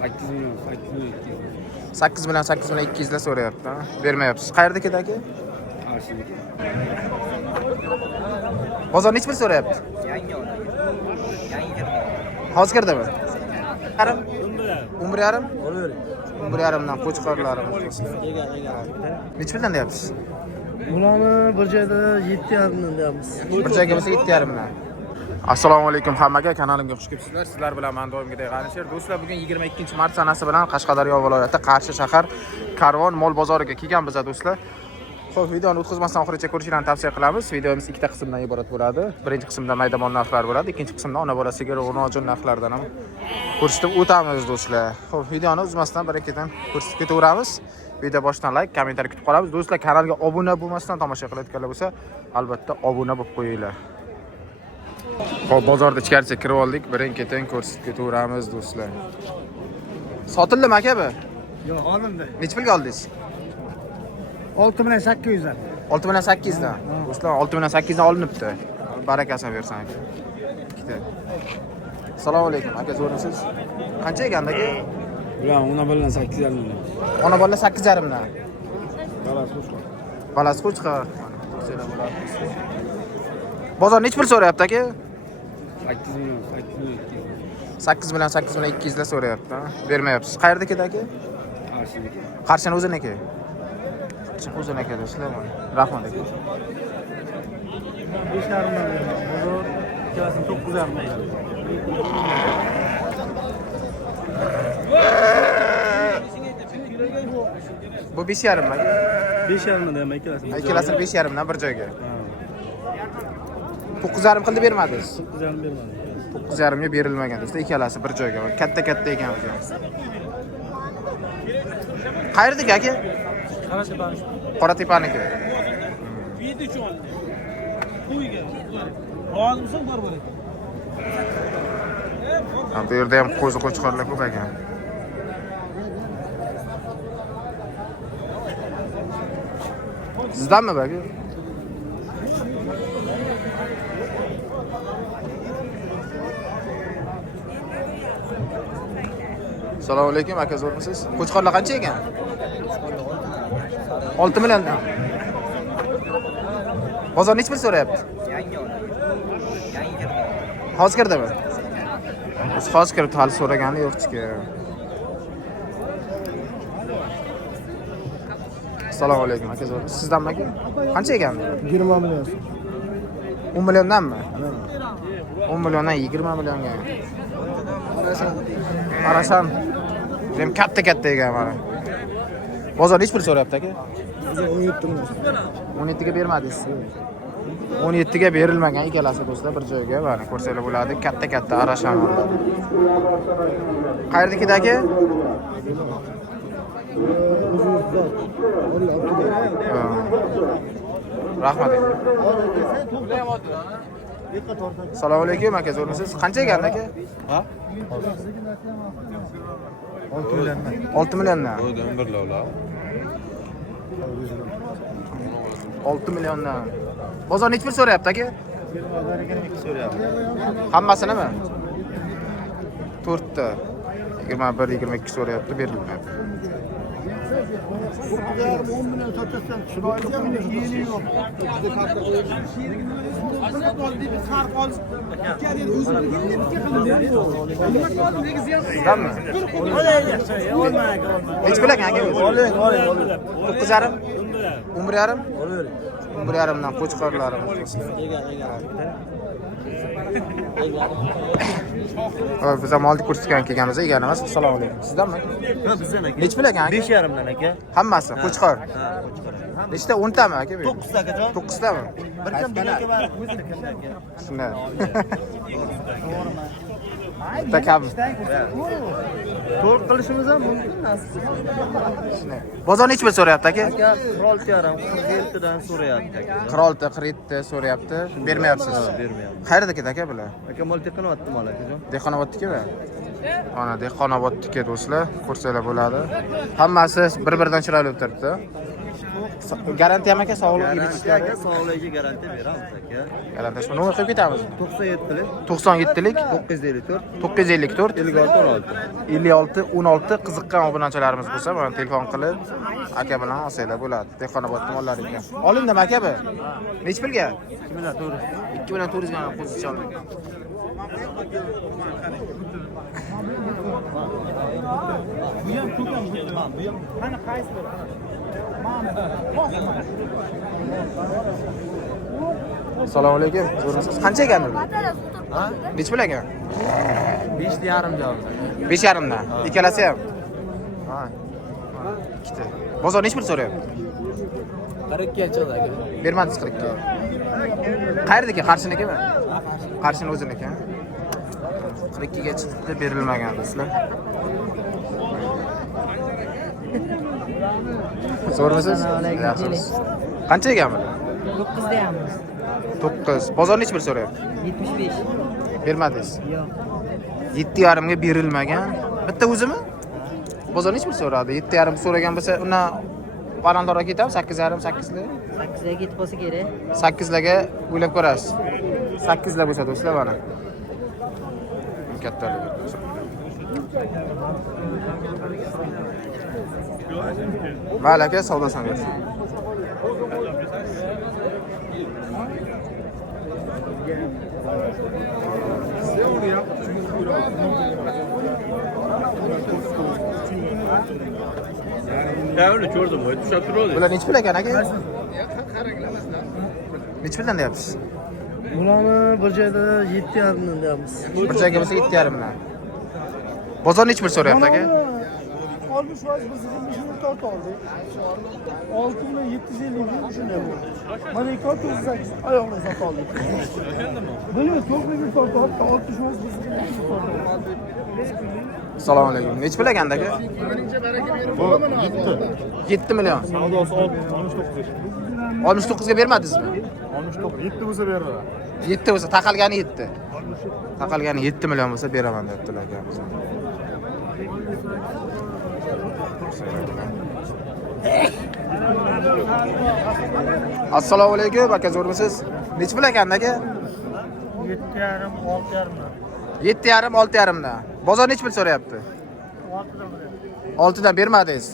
8 milyon, 8 milyon 200 la so'rayapti. Bermayapsiz. Qayerdaki aka? Qarshidagi. Bozor nech pul so'rayapti? Yangi Hozir kirdimi? Yarim? 11,5? Olaver. 11,5dan qo'chqorlarimiz. Nech puldan deyapsiz? Bularni bir joyda 7,5 dan deyapmiz. Bir joyga bo'lsa 7,5 dan. Assalomu alaykum hammaga, kanalimga xush kelibsizlar. Sizlar bilan men doimgidek G'anishir. Do'stlar, bugun 22-mart sanasi bilan Qashqadaryo viloyati Qarshi shahar Karvon mol bozoriga kelganmiz do'stlar. Xo'p, videoni o'tkazmasdan oxirigacha ko'rishinglarni tavsiya qilamiz. Videomiz ikkita qismdan iborat bo'ladi. Birinchi qismda mayda mol narxlari bo'ladi, ikkinchi qismda ona bola sigir va nojin narxlaridan ham ko'rsatib o'tamiz do'stlar. Xo'p, videoni uzmasdan bir-ikkidan ko'rsatib ketaveramiz. Video boshidan like, kommentariy kutib qolamiz. Do'stlar, kanalga obuna bo'lmasdan tomosha qilayotganlar bo'lsa, albatta obuna bo'lib qo'yinglar. Xo'p, bozorda ichkariga kirib oldik. Birin-ketin ko'rsatib ketaveramiz do'stlar. Sotildimi aka bu? Yo'q, olindi. Nech pulga oldingiz? 6 milyon 800 dan. 6 milyon 800 dan. Do'stlar, 6 milyon 800 dan olinibdi. Barakasini bersin aka. Ikkita. Assalomu alaykum aka, zo'rmisiz? Qancha egandi aka? Bular ona bilan 8,5 million. Ona bola 8,5 dan. Balasi qo'shqor. Balasi qo'chqor. Bozor nech pul so'rayapti aka? 8 milyon, 8 milyon 200 la so'rayapti. Bermayapsiz. Qayerdaki aka? Qarshidagi. Qarshini o'ziniki. O'ziniki do'stlar. Rahmat aka. 5,5 million. Bozor ikkalasini 9,5 million. Bu 5,5 mi aka? 5,5 million ikkalasini. Ikkalasini 5,5 dan bir joyga. 9,5 qildi bermadingiz. 9,5 bermadi. 9,5 ga berilmagan do'stlar, ikkalasi bir joyga. Katta ekan o'zi. Qayerdaki aka? Qoratepaniki. Rozimisan bor bo'ling. Bu yerda ham qo'zi qo'chqorlar ko'p ekan. Sizdanmi bu aka? Assalomu alaykum aka, zo'rmisiz? Qo'chqorlar qancha ekan? 6 milliondan. Bozor nech pul so'rayapti? Hozir kirdimi? Hozir kirib hali so'ragani yo'q-ku. Assalomu alaykum aka, zo'rmisiz? Sizdanmi aka? Qancha ekan? 20 million. 10 milliondanmi? 10 milliondan 20 millionga. Qarasam, hem katta ekan mana. Bozor nech pul so'rayapti aka? 17 million. 17 ga bermadingiz. 17 ga berilmagan ikkalasi do'stlar bir joyga, mana ko'rsanglar bo'ladi. Katta arasham. Qayerdaki aka? Rahmat. Assalomu alaykum aka, zo'rmisiz? Qancha ekan aka? Ha? 6 milliondan. 6 milliondan. 6 milliondan. Bozor nech pul so'rayapti aka? Hammasinimi? 4 ta. 21, 22 so'rayapti, berilmayapti. 10 milyon satsan chiroyli yeni yo'q. Sizdanmi? Nech pul ekan aka? 9,5? 11,5? 11,5 dan qo'chqorlarimiz. Biz ham oldi ko'rsatgan kelganmiz, eganimiz. Assalomu alaykum. Sizdanmi? Bizdan aka. Nech pul ekan aka? 5,5 dan aka. Hammasi qo'chqor. Nechta? 10 tami aka bu? 9 ta akajon. 9 tami? Bir kam bilan aka. Shunday. Takam. To'g'ri qilishimiz ham mumkin nasib. Shunday. Bozor nech pul so'rayapti aka? Aka, qirolcharam 47 dan so'rayapti aka. Qirolta 47 so'rayapti, bermayapsiz. Bermayapti. Qayerdaki aka bular? Aka mol teqinayapti mol akajon. Dehqonobodnikimi? Ana Dehqonobodniki do'stlar, ko'rsanglar bo'ladi. Hammasi bir-biridan chiroyli o'tiribdi. Garantiya ham aka, sog'liq Garantiya aka, sog'ligiga garantiya beramiz aka. Garantiya shu nomer qilib ketamiz. 97lik 97lik 954 954 56 56 16 qiziqqan obunachilarimiz bo'lsa, mana telefon qilib aka bilan olsanglar bo'ladi. Dehqonobod tumanlariga. Olindimi aka bu? Nech pulga? 2 million 400 ga pozitsiyon. Assalomu alaykum. Zo'rmisiz? Qancha ekan bu? Ha? Nech pul ekan? 5.5 javob. 5.5 dan. Ikkalasi ham. Ha. Ikkita. Bozor nech pul so'rayapti? 42 chiqdi aka. Bermadingiz 40 ga. Qayerdagi? Qarshinikimi? Qarshini o'ziniki. 42 ga chiqdi, berilmagan do'stlar. Zo'rmisiz? Yaxshisiz. Qancha ekan bu? 9 deyamiz. 9. Bozor nech pul so'rayapti? 75. Bermadingiz. Yo'q. 7.5 ga berilmagan. Bitta o'zimi? Bozor nech pul so'radi? 7.5 so'ragan bo'lsa, undan balandroq ketamiz, 8.5, 8 lar. 8 ga ketib qolsa kerak. 8 larga o'ylab ko'rasiz. 8 lar bo'lsa do'stlar mana. Kattaligi. Mayli aka, savdosini bersin. Ya öyle gördüm, o düşer oluyor. Bular nech pul ekan aka? Nech puldan deyapsiz? Bularni bir joyda 7.5 dan deyapmiz. Bir joyga bo'lsa 7.5 dan. Bozor nech pul so'rayapti aka? Olmuş var biz 20 tort oldik. 6 milyon 750 bin shunday bo'ldi. Mana 238 oyoqni sotib oldik. Bilmiyorum, 4 milyon tort oldik. 60 var biz 20 tort oldik. Assalomu alaykum. Nech pul ekan aka? Bu 7 million. Savdosu 69. 69 ga bermadingizmi? 69. 7 bo'lsa beradi. 7 bo'lsa, taqalgani 7. Taqalgani 7 million bo'lsa beraman debdilar akamiz. Assalomu alaykum aka, zo'rmisiz? Nech pul ekan aka? 7.5 6.5 7.5 6.5 dan. Bozor nech pul so'rayapti? 6 dan bermadingiz.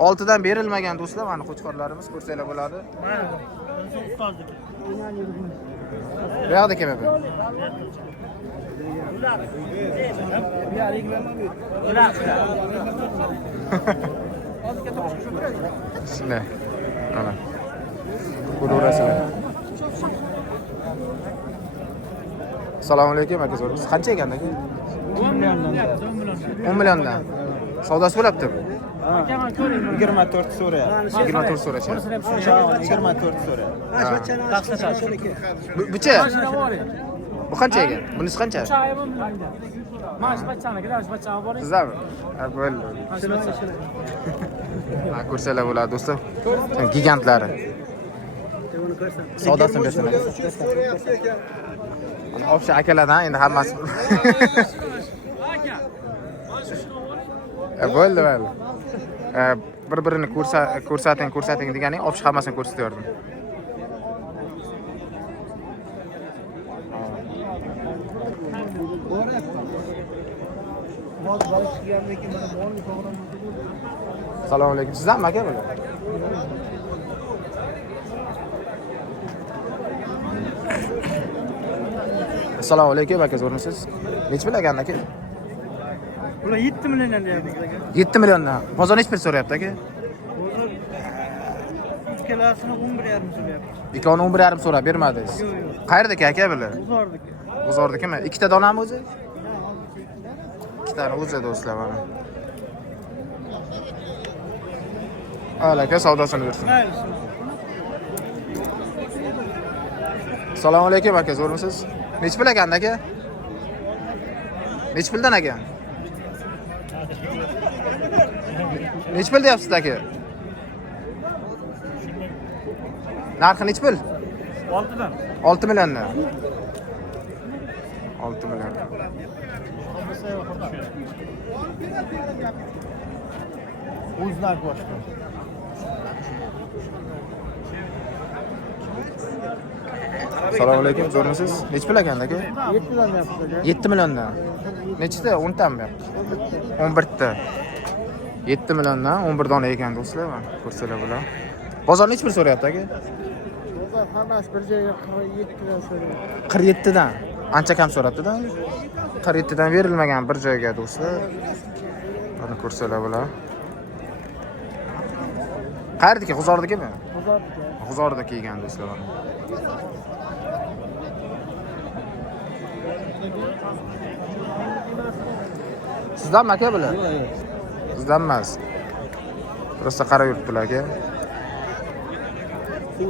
6 dan berilmagan do'stlar, mana qo'chqorlarimiz ko'rsanglar bo'ladi. Bu yoqda kim bu? Shunday. Mana. Ko'raverasizlar. Assalomu alaykum aka, zo'rmisiz? Qancha ekan aka? 10 milliondan. Savdosi bo'libdimi? 24 so'rayapti. 24 so'rashyapti. 24 so'rayapti. Bucha? Bu qancha ekan? Bunisi qancha? Sizlarmi? Ha, bo'ldi. Ha, ko'rsanglar bo'ladi do'stlar. Gigantlari. Savdosini bersin aka. Obsha akalardan endi hammasi. Bo'ldi, bo'ldi. Bir-birini ko'rsating deganing, obsha hammasini ko'rsatyaptim. Assalomu alaykum. Sizlarmi aka bular? Assalomu alaykum aka, zo'rmisiz? Nech pul ekan aka? Bular 7 milliondan deyapmiz aka. 7 milliondan. Bozor nech pul so'rayapti aka? Ikkalasini 11.5 so'rayapmiz. Ikkovini 11.5 so'rab bermadingiz. Qayerdaki aka bular? Bozordiki. Bozordikimi? Ikkita donami o'zi? Ikkitani o'zi do'stlar mana. Aka, savdosini bersin. Assalomu alaykum aka, zo'rmisiz? Nech pul ekan aka? Nech puldan aka? Nech pul deyapsiz aka? Narxi nech pul? 6 dan. 6 milliondan. 6 million. O'zlar boshqa. Assalomu alaykum, zo'rmisiz? Nech pul ekan aka? 7 milliondan. Nechta? 10 tami? 11 ta. 7 milliondan 11 dona ekan do'stlar, mana ko'rsalar bular. Bozor nech pul so'rayapti aka? Bozor hammasi bir joyga 47 dan so'rayapti. 47 dan. Ancha kam so'rabdi-da. 47 dan berilmagan bir joyga do'stlar. Mana ko'rsalar bular. Qayerdiki? G'uzordikimi? G'uzorda kelgan do'stlar mana. Sizdan aka bular? Sizdan emas. Prosta qarab yuribdilar aka. Siz